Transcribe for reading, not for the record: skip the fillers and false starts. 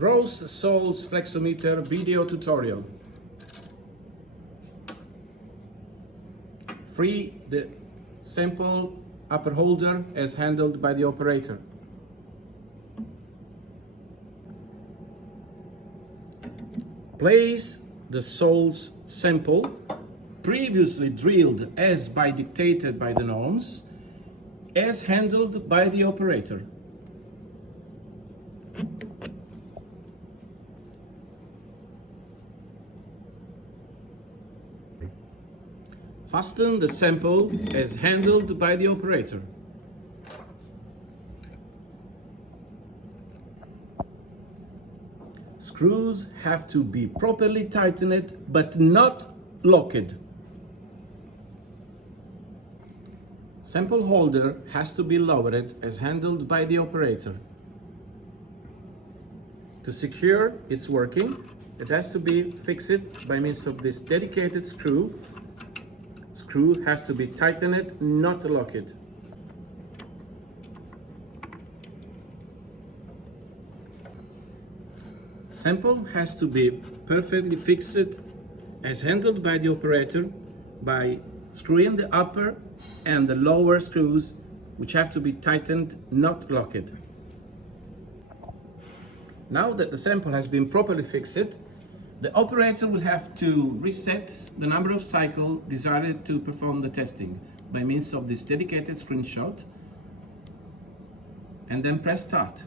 S.r.l FLEXOMETER video tutorial. Free the sample upper holder as handled by the operator. Place the S.r.l sample, previously drilled as by dictated by the norms, as handled by the operator. Fasten the sample as handled by the operator. Screws have to be properly tightened but not locked. Sample holder has to be lowered as handled by the operator. To secure its working, it has to be fixed by means of this dedicated screw. Screw has to be tightened, not locked. Sample has to be perfectly fixed as handled by the operator by screwing the upper and the lower screws, which have to be tightened, not locked. Now that the sample has been properly fixed, the operator will have to reset the number of cycles desired to perform the testing by means of this dedicated screenshot, and then press start.